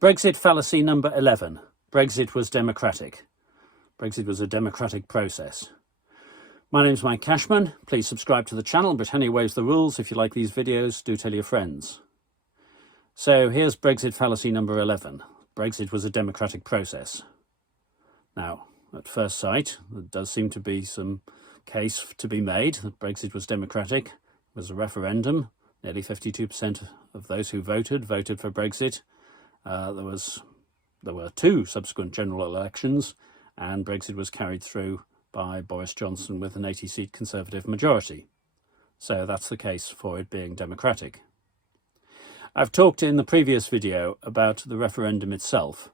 Brexit fallacy number 11. Brexit was democratic. Brexit was a democratic process. My name's Mike Cashman. Please subscribe to the channel. Britannia Waves the Rules. If you like these videos, do tell your friends. So here's Brexit fallacy number 11. Brexit was a democratic process. Now, at first sight, there does seem to be some case to be made that Brexit was democratic. It was a referendum. Nearly 52% of those who voted for Brexit. There were two subsequent general elections, and Brexit was carried through by Boris Johnson with an 80-seat Conservative majority. So that's the case for it being democratic. I've talked in the previous video about the referendum itself,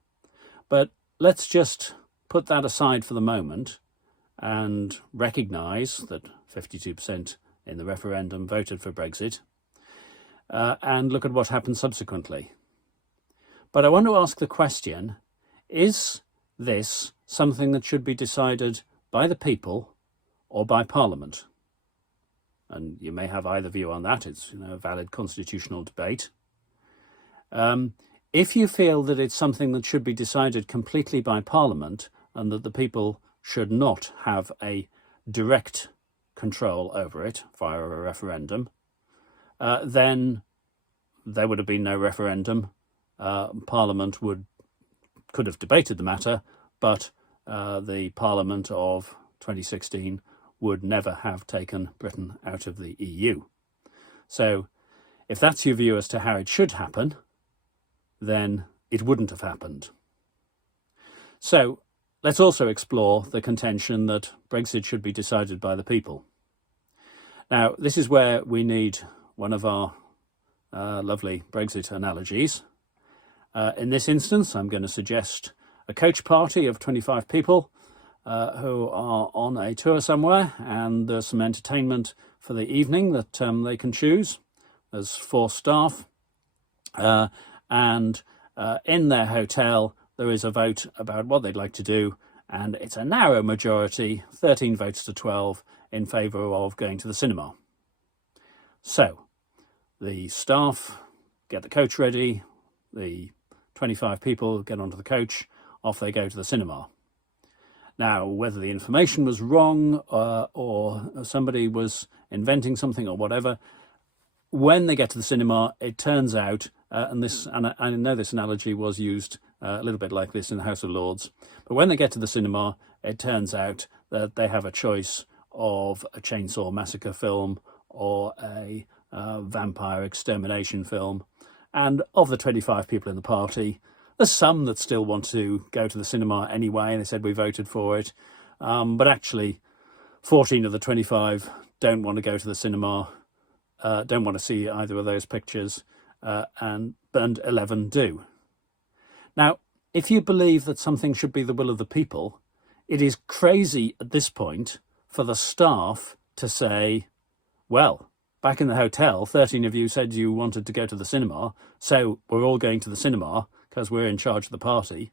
but let's just put that aside for the moment and recognise that 52% in the referendum voted for Brexit, and look at what happened subsequently. But I want to ask the question, is this something that should be decided by the people or by Parliament? And you may have either view on that. It's a valid constitutional debate. If you feel that it's something that should be decided completely by Parliament and that the people should not have a direct control over it via a referendum, then there would have been no referendum. Parliament could have debated the matter, but the Parliament of 2016 would never have taken Britain out of the EU. So if that's your view as to how it should happen, then it wouldn't have happened. So let's also explore the contention that Brexit should be decided by the people. Now, this is where we need one of our lovely Brexit analogies. In this instance, I'm going to suggest a coach party of 25 people who are on a tour somewhere, and there's some entertainment for the evening that they can choose. There's 4 staff, and in their hotel there is a vote about what they'd like to do, and it's a narrow majority, 13 votes to 12, in favour of going to the cinema. So the staff get the coach ready, the 25 people get onto the coach, off they go to the cinema. Now, whether the information was wrong or somebody was inventing something or whatever, when they get to the cinema, it turns out, and I know this analogy was used a little bit like this in the House of Lords, but when they get to the cinema, it turns out that they have a choice of a chainsaw massacre film or a vampire extermination film. And of the 25 people in the party, there's some that still want to go to the cinema anyway, and they said we voted for it. But actually, 14 of the 25 don't want to go to the cinema, don't want to see either of those pictures, and 11 do. Now, if you believe that something should be the will of the people, it is crazy at this point for the staff to say, well, back in the hotel, 13 of you said you wanted to go to the cinema, so we're all going to the cinema because we're in charge of the party.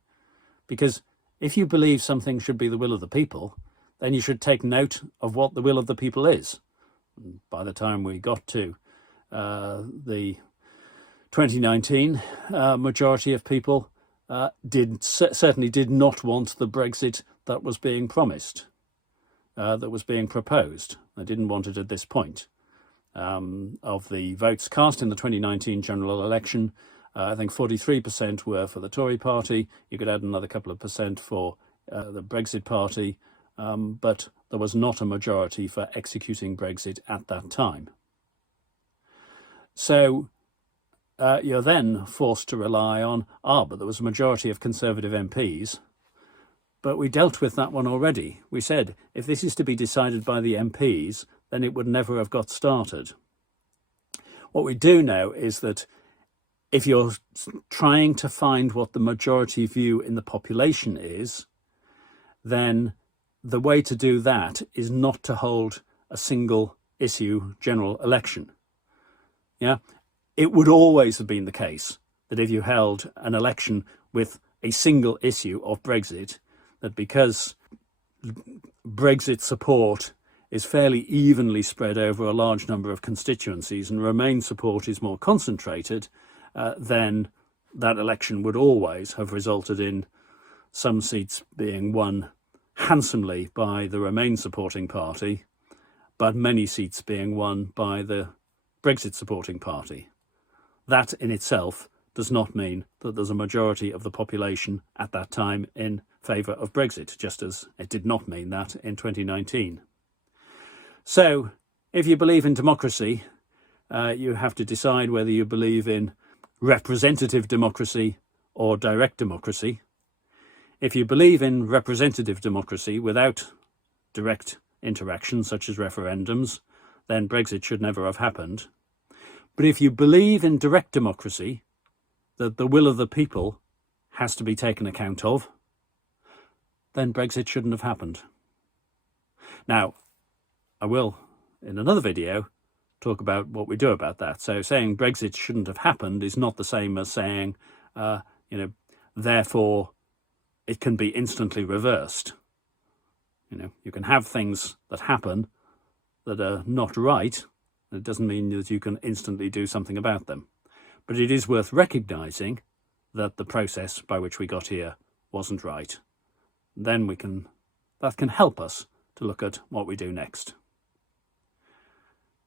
Because if you believe something should be the will of the people, then you should take note of what the will of the people is. And by the time we got to the 2019, majority of people certainly did not want the Brexit that was being promised, that was being proposed. They didn't want it at this point. Of the votes cast in the 2019 general election, I think 43% were for the Tory party. You could add another couple of percent for the Brexit party, but there was not a majority for executing Brexit at that time. So you're then forced to rely on, but there was a majority of Conservative MPs. But we dealt with that one already. We said, if this is to be decided by the MPs, then it would never have got started. What we do know is that if you're trying to find what the majority view in the population is, then the way to do that is not to hold a single issue general election. Yeah, it would always have been the case that if you held an election with a single issue of Brexit, that because Brexit support is fairly evenly spread over a large number of constituencies and Remain support is more concentrated, then that election would always have resulted in some seats being won handsomely by the Remain supporting party, but many seats being won by the Brexit supporting party. That in itself does not mean that there's a majority of the population at that time in favour of Brexit, just as it did not mean that in 2019. So, if you believe in democracy, you have to decide whether you believe in representative democracy or direct democracy. If you believe in representative democracy without direct interaction, such as referendums, then Brexit should never have happened. But if you believe in direct democracy, that the will of the people has to be taken account of, then Brexit shouldn't have happened. Now, I will, in another video, talk about what we do about that. So saying Brexit shouldn't have happened is not the same as saying, therefore it can be instantly reversed. You can have things that happen that are not right. It doesn't mean that you can instantly do something about them. But it is worth recognising that the process by which we got here wasn't right. Then that can help us to look at what we do next.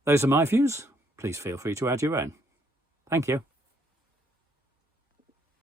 Those are my views. Please feel free to add your own. Thank you.